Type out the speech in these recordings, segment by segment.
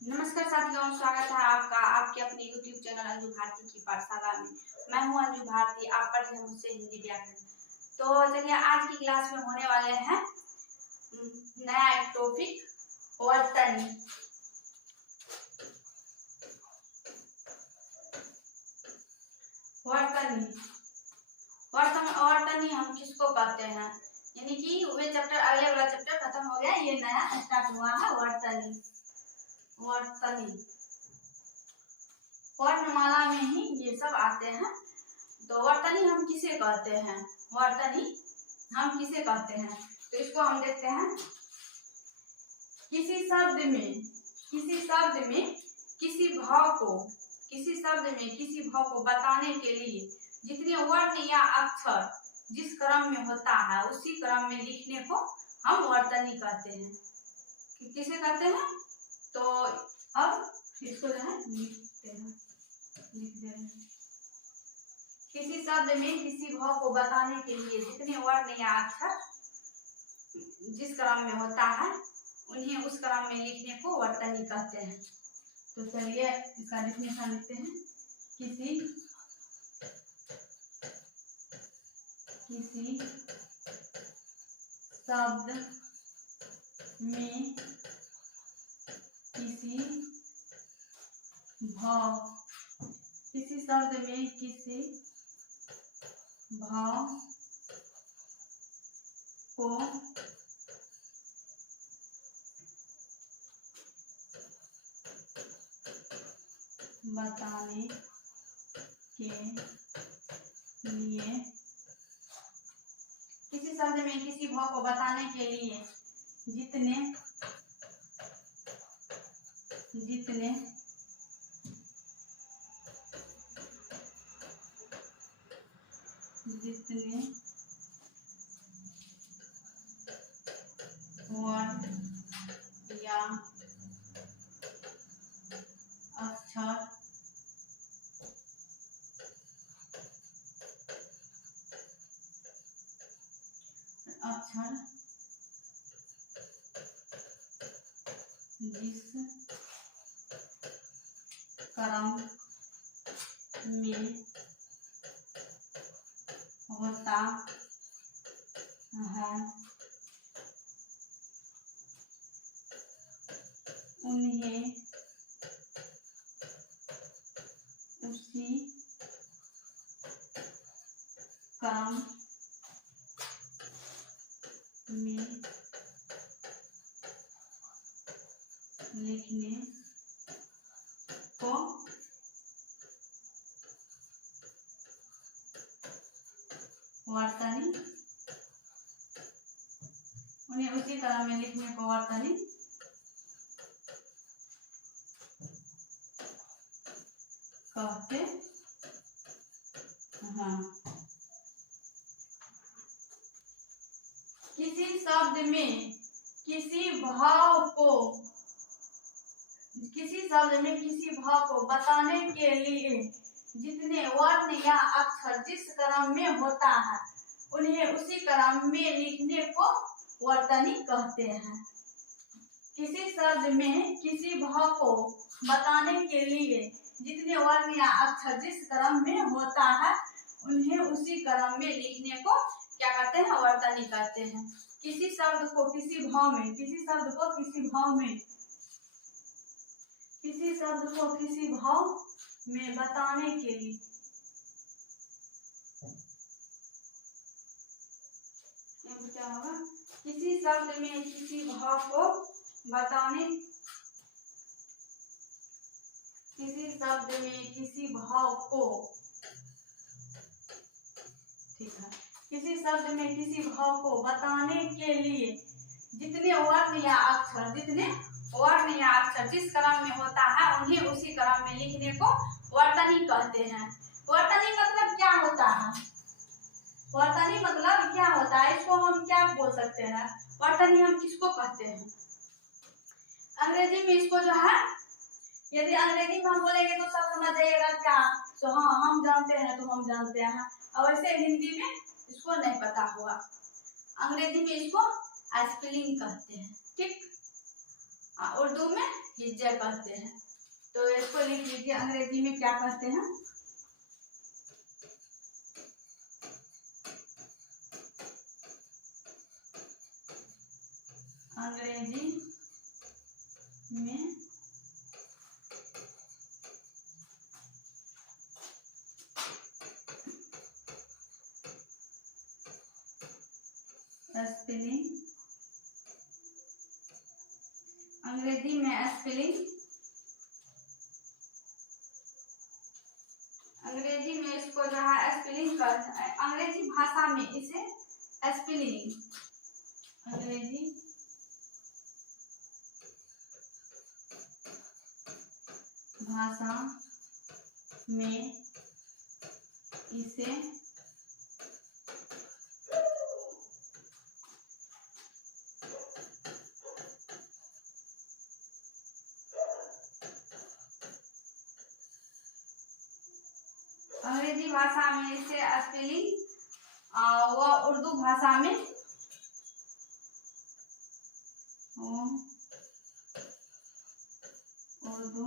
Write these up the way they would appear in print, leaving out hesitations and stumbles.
नमस्कार साथियों, स्वागत है आपका आपके अपने YouTube चैनल अंजू भारती की पाठशाला में। मैं हूं अंजू भारती, आप पढ़ रहे हैं मुझसे हिंदी व्याकरण। तो चलिए आज की क्लास में होने वाले हैं नया एक टॉपिक, वर्तनी। वर्तनी हम किसको कहते हैं, यानी कि वे चैप्टर अगले वाला चैप्टर खत्म हो गया, ये नया स्टार्ट हुआ है वर्तनी। वर्णमाला में ही ये सब आते हैं। तो वर्तनी हम किसे कहते हैं, तो इसको हम देखते हैं। किसी शब्द में किसी भाव को बताने के लिए जितने वर्ण या अक्षर जिस क्रम में होता है उसी क्रम में लिखने को हम वर्तनी कहते हैं। किसे कहते हैं, तो अब इसको जो है लिख दे हैं। किसी शब्द में किसी भाव को बताने के लिए जितने वर्ण या अक्षर जिस क्रम में होता है उन्हें उस क्रम में लिखने को वर्तनी कहते हैं। तो चलिए इसका डेफिनेशन लिखते हैं। किसी शब्द में किसी भाव को बताने के लिए किसी शब्द में किसी भाव को बताने के लिए जितने वर्ण या अक्षर जिस क्रम में होता है उन्हें उसी क्रम में लिखने को वर्तनी कहते हैं। किसी शब्द में किसी भाव को बताने के लिए जितने वर्ण या अक्षर जिस क्रम में होता है उन्हें उसी क्रम में लिखने को वर्तनी कहते हैं। किसी शब्द में किसी भाव को बताने के लिए जितने वर्ण या अक्षर जिस क्रम में होता है उन्हें उसी क्रम में लिखने को क्या कहते हैं, वर्तनी कहते हैं। किसी शब्द को किसी भाव में बताने के लिए क्या होगा, किसी शब्द में किसी भाव को बताने के लिए जितने वर्ण या अक्षर जिस क्रम में होता है उन्हें उसी क्रम में लिखने को वर्तनी कहते हैं। वर्तनी मतलब क्या होता है, इसको हम क्या बोल सकते हैं, वर्तनी हम किसको कहते हैं। अंग्रेजी में इसको जो है, यदि अंग्रेजी में हम बोलेंगे तो सब समझ जाइएगा क्या, तो हाँ हम जानते हैं तो हम जानते हैं, और वैसे हिंदी में इसको नहीं पता होगा। अंग्रेजी में इसको स्पेलिंग कहते हैं, ठीक। उर्दू में हिज्जे कहते हैं। तो इसको लिख लीजिए, अंग्रेजी में क्या कहते हैं? अंग्रेजी में स्पेलिंग, अंग्रेजी में स्पेलिंग, अंग्रेजी में इसको जो है स्पेलिंग कर, अंग्रेजी भाषा में इसे स्पेलिंग, अंग्रेजी भाषा में इसे अंग्रेजी भाषा में इसे स्पेलिंग, व उर्दू भाषा में उर्दू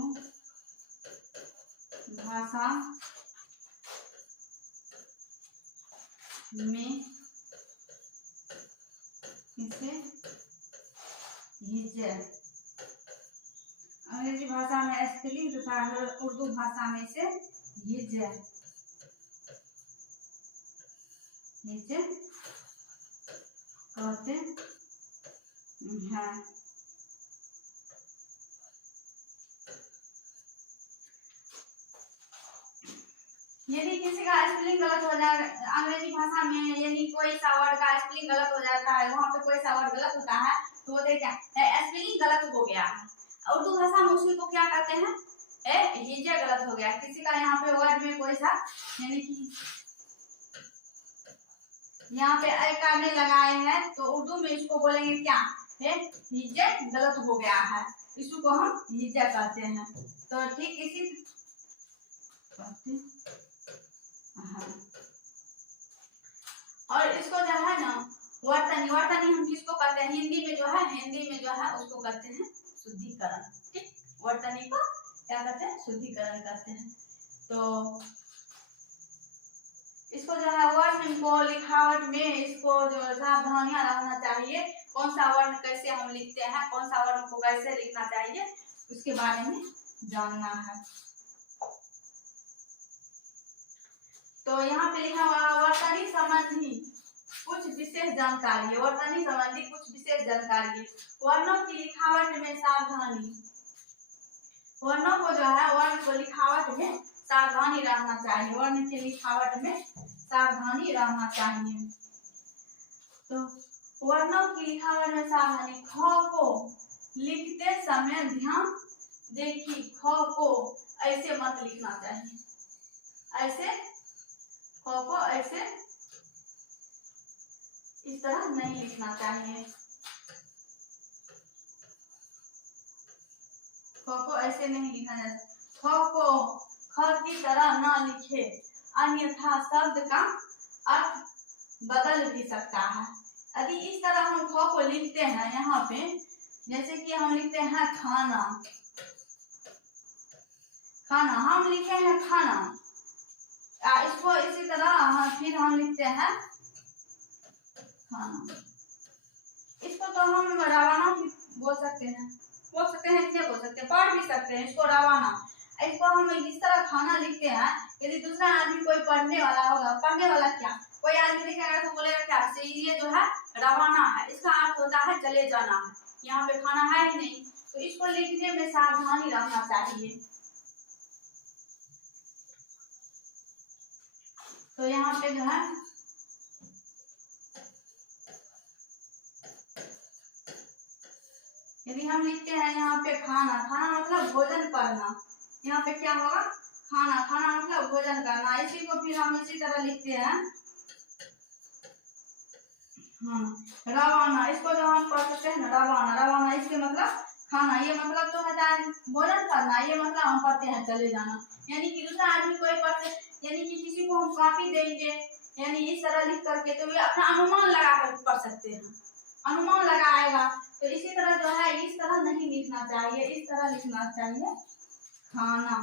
भाषा में इसे हिज्जे, अंग्रेजी भाषा में स्पेलिंग तथा उर्दू भाषा में इसे हिज्जे कहते हैं। यदि किसी का स्पेलिंग गलत हो जाए अंग्रेजी भाषा में, यानी कोई सा वर्ड का स्पेलिंग गलत हो जाता है, वहाँ पे कोई सा वर्ड गलत होता है तो बोलते क्या, स्पेलिंग गलत हो गया है। उर्दू भाषा में उसी को क्या कहते हैं? हिज्जे गलत हो गया। किसी का यहाँ पे वर्ड में कोई सा, यानी कि यहाँ पे अकाने लगाए हैं तो उर्दू में इसको बोलेंगे क्या है? हिज्जे गलत हो गया है, इसको हम हिज्जा कहते हैं। तो ठीक इसी और इसको जो है ना वर्तनी, वर्तनी हम किसको कहते हैं? हिंदी में जो है, हिंदी में जो है उसको कहते हैं शुद्धिकरण। ठीक, वर्तनी को क्या कहते हैं? शुद्धिकरण कहते हैं। तो इसको जो है वर्ण को लिखावट में इसको जो सावधानियां रखना चाहिए, कौन सा वर्ण कैसे हम लिखते हैं, कौन सा वर्ण को कैसे लिखना चाहिए, उसके बारे में जानना है। तो यहाँ पे लिखा हुआ वर्तनी संबंधी कुछ विशेष जानकारी, वर्तनी संबंधी कुछ विशेष जानकारी। वर्णों की लिखावट में सावधानी, वर्णों को जो है वर्ण को लिखावट में सावधानी रहना चाहिए, वर्ण की लिखावट में सावधानी रहना चाहिए। तो वर्णों की लिखावट में सावधानी, ख को लिखते समय ध्यान देखिए, ख को ऐसे मत लिखना चाहिए, ऐसे ख को ऐसे इस तरह नहीं लिखना चाहिए, ख को ऐसे नहीं लिखना चाहिए। ख को ख की तरह ना लिखे, अन्यथा शब्द का अर्थ बदल भी सकता है। यदि इस तरह हम ख को लिखते हैं यहाँ पे, जैसे कि हम लिखते हैं खाना, खाना हम लिखे हैं खाना, इसको इसी तरह फिर हम लिखते हैं खाना। इसको तो हम रवाना भी बोल सकते हैं, बोल सकते हैं, इसलिए बोल सकते हैं, पढ़ भी सकते हैं इसको रवाना। इसको हम इस तरह खाना लिखते हैं, यदि दूसरा आदमी कोई पढ़ने वाला होगा, पढ़ने वाला क्या, कोई आदमी लिखेगा तो बोलेगा क्या, ये जो है रवाना है, इसका अर्थ होता है चले जाना है, यहाँ पे खाना है ही नहीं। तो इसको लिखने में सावधानी रखना चाहिए। तो यहाँ पे जो है यदि हम लिखते हैं यहाँ पे खाना, खाना मतलब भोजन करना, यहाँ पे क्या होगा? खाना, खाना मतलब भोजन करना। इसी को फिर हम इसी तरह लिखते हैं रवाना, इसको जो हम पढ़ सकते हैं ना रवाना, रवाना इसके मतलब खाना, ये मतलब तो होता है भोजन करना, ये मतलब हम पढ़ते हैं चले जाना। यानी कि दूसरा आदमी कोई पढ़ते, यानी कि किसी को हम कॉपी देंगे, यानी इस तरह लिख करके, तो ये अपना अनुमान लगा कर पढ़ सकते हैं, अनुमान लगाएगा तो इसी तरह जो है इस तरह नहीं लिखना चाहिए, इस तरह लिखना चाहिए खाना।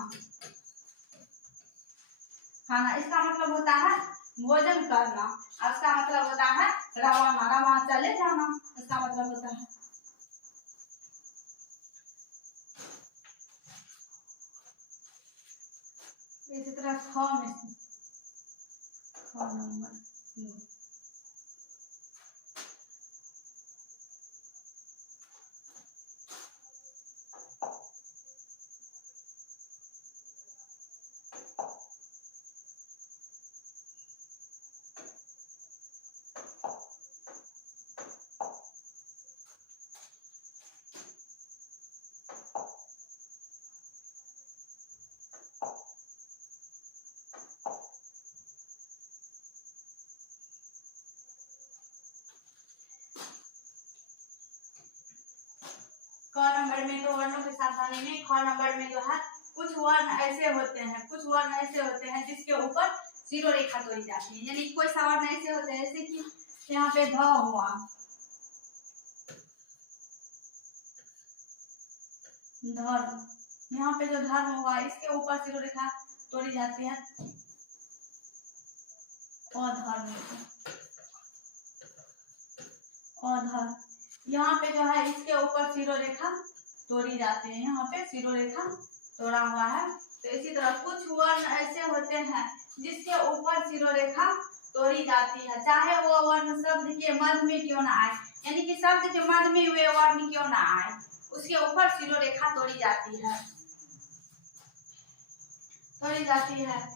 खाना इसका मतलब होता है भोजन करना, और इसका मतलब होता है रवाना, रवाना चले जाना, इसका मतलब होता है। इसी तरह ख नंबर नंबर में तो वर्णों के साथ आने में ख नंबर में जो है कुछ वर्ण ऐसे होते हैं, कुछ वर्ण ऐसे होते हैं जिसके ऊपर जीरो रेखा तोड़ी जाती है। यानी कोई सा वर्ण ऐसे होते हैं जैसे कि यहाँ पे ध हुआ, धर्म, यहाँ पे जो धर्म हुआ इसके ऊपर जीरो रेखा तोड़ी जाती है। अधर्म, अधर्म, यहाँ पे जो है इसके ऊपर जीरो रेखा तोड़ी जाती है, यहाँ पे जीरो रेखा तोड़ा हुआ है। तो इसी तरह कुछ वर्ण ऐसे होते हैं जिसके ऊपर जीरो रेखा तोड़ी जाती है, चाहे वो वर्ण शब्द के मध्य में क्यों ना आए, यानी कि शब्द के मध्य में वे वर्ण क्यों ना आए, उसके ऊपर जीरो रेखा तोड़ी जाती है, तोड़ी जाती है।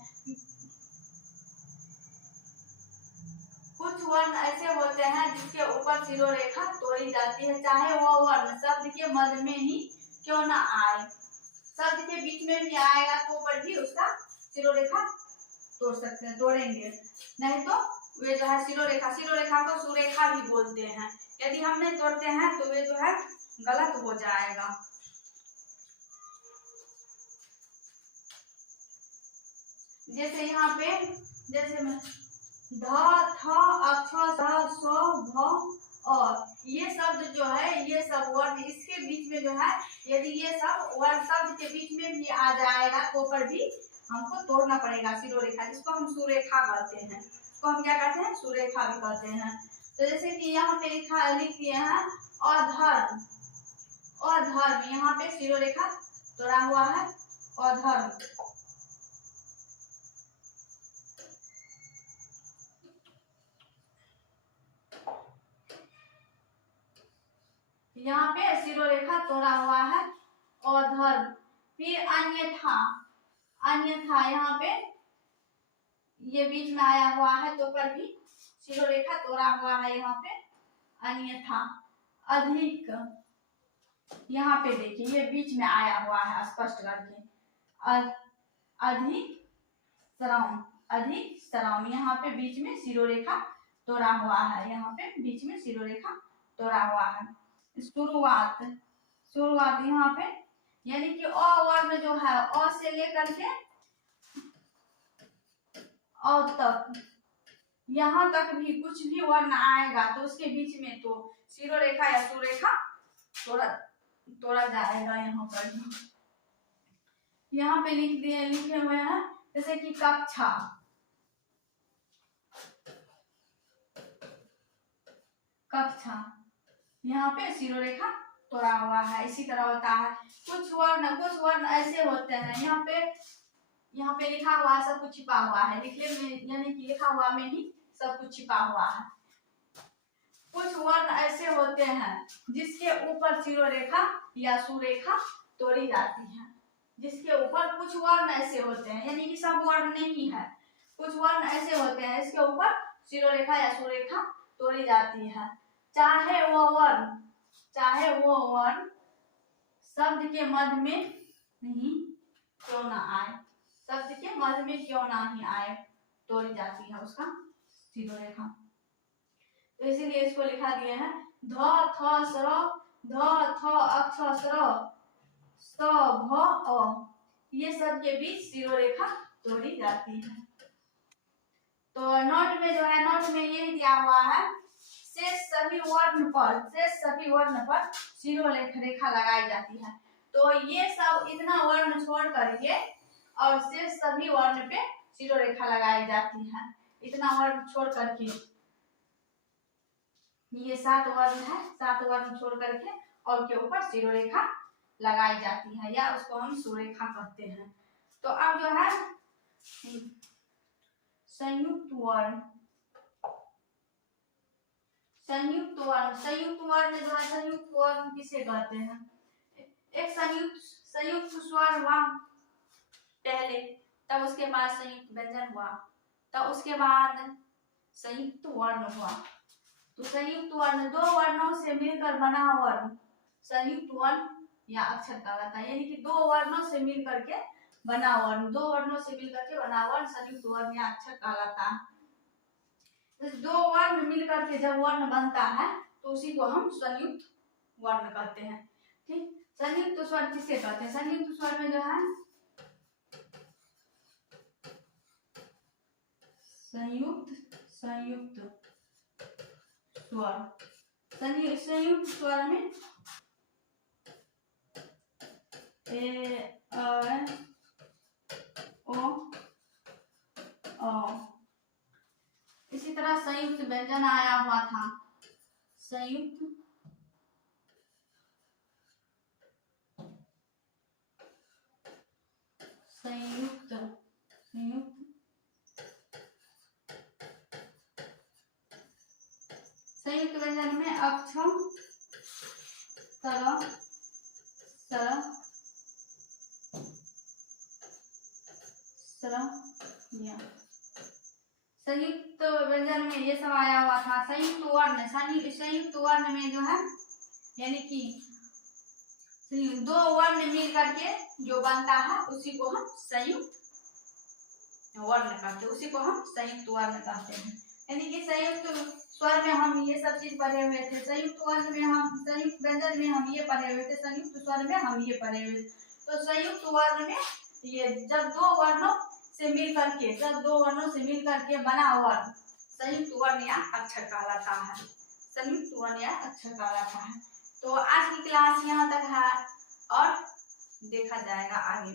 कुछ वर्ण ऐसे होते हैं जिसके ऊपर जीरो रेखा तोड़ी जाती है, चाहे वो वर्ण शब्द के मध्य में ही क्यों ना आए, शब्द के बीच में भी आएगा तो पर भी उसका जीरो रेखा तोड़ सकते हैं, तोड़ेंगे, नहीं तो वे जो है जीरो रेखा को सुरेखा भी बोलते हैं, यदि हम नहीं तोड़ते हैं तो वे जो है गलत हो जाएगा। जैसे यहाँ पे जैसे ध, थ, अक्ष, स, भ, और ये शब्द जो है ये सब वर्ण इसके बीच में जो है यदि ये सब वर्ण शब्द के बीच में भी आ जाएगा तो पर भी हमको तोड़ना पड़ेगा जीरो रेखा, जिसको हम सुरेखा कहते हैं, इसको हम क्या कहते हैं, सुरेखा भी कहते हैं। तो जैसे कि यहाँ पे लिख दिए हैं अधर्म, अधर्म, यहाँ पे जीरो रेखा तोड़ा हुआ है, अधर्म। यहाँ पे जीरो रेखा तोड़ा हुआ है, अधर्म। फिर अन्यथा, अन्यथा यहाँ पे ये बीच में आया हुआ है तो पर भी जीरो रेखा तोड़ा हुआ है, यहाँ पे अन्यथा। अधिक, यहाँ पे देखिए ये बीच में आया हुआ है स्पष्ट करके, अधिक श्रम, अधिक श्रम, यहाँ पे बीच में जीरो रेखा तोड़ा हुआ है, यहाँ पे बीच में जीरो रेखा तोड़ा हुआ है। शुरुआत, शुरुआत यहाँ पे यानी कि अ वर्ण जो है अ से लेकर के अ तक, यहाँ तक भी कुछ भी वर्ण आएगा तो उसके बीच में तो जीरो रेखा या सुरेखा तोड़ा जाएगा। यहाँ पर यहाँ पे लिखे हुए हैं जैसे कि कक्षा, कक्षा, यहाँ पे जीरो रेखा तोड़ा हुआ है। इसी तरह होता है कुछ वर्ण ऐसे होते हैं, यहाँ पे लिखा हुआ सब कुछ छिपा हुआ है, लिखने में यानी कि लिखा हुआ में ही सब कुछ छिपा हुआ है। कुछ वर्ण ऐसे होते हैं जिसके ऊपर जीरो रेखा या सुरेखा तोड़ी जाती है, जिसके ऊपर कुछ वर्ण ऐसे होते हैं, यानी कि सब वर्ण नहीं है, कुछ वर्ण ऐसे होते हैं इसके ऊपर जीरो रेखा या सुरेखा तोड़ी जाती है, चाहे वो वर्ण शब्द के मध्य में नहीं क्यों ना आए, शब्द के मध्य में क्यों ना ही आए, तोड़ी जाती है उसका जीरो रेखा। तो इसीलिए इसको लिखा दिया है ध, थ, स्र, ध, थ, अक्ष, स्र, स, भ, अ, ये सब के बीच जीरो रेखा तोड़ी जाती है। तो नोट में जो है, नोट में ये दिया हुआ है शेष सभी वर्ण पर रेखा लगाई जाती है। तो ये सब इतना वर्ण छोड़ करके और शेष सभी वर्ण पे जीरो रेखा लगाई जाती है। इतना वर्ण छोड़ करके, ये 7 वर्ण है, 7 वर्ण छोड़ करके और के ऊपर जीरो रेखा लगाई जाती है, या उसको हम सुरेखा कहते हैं। तो अब जो है संयुक्त वर्ण जो है, संयुक्त वर्ण किसे कहते हैं? एक संयुक्त स्वर हुआ पहले, तब उसके बाद संयुक्त व्यंजन हुआ, तब उसके बाद संयुक्त वर्ण हुआ। तो संयुक्त वर्ण दो वर्णों से मिलकर बना वर्ण संयुक्त वर्ण या अक्षर कहलाता है। यानी कि दो वर्णों से मिल करके बना वर्ण, दो वर्णों से मिलकर के बना वर्ण संयुक्त वर्ण या अक्षर कहलाता है। तो दो वर्ण मिलकर के जब वर्ण बनता है तो उसी को हम संयुक्त वर्ण कहते हैं। ठीक, संयुक्त स्वर किसे कहते हैं? संयुक्त स्वर में जो है संयुक्त स्वर में ए ओ इसी तरह संयुक्त व्यंजन आया हुआ था, संयुक्त व्यंजन में अक्षम संयुक्त व्यंजन में ये सब आया हुआ था। संयुक्त वर्ण में जो है, यानी कि दो वर्ण मिल करके जो बनता है उसी को हम संयुक्त वर्ण कहते हैं, उसी को हम संयुक्त वर्ण कहते हैं। यानी कि संयुक्त स्वर में हम ये सब चीज पढ़े हुए थे, संयुक्त वर्ण में हम, संयुक्त व्यंजन में हम ये पढ़े हुए थे, संयुक्त स्वर में हम ये पढ़े हुए थे। तो संयुक्त वर्ण में ये जब दो वर्णों से मिल करके बना वर्ण संयुक्त वर्ण या अक्षर कहलाता है, संयुक्त वर्ण या अक्षर कहलाता है। तो आज की क्लास यहाँ तक है और देखा जाएगा आगे।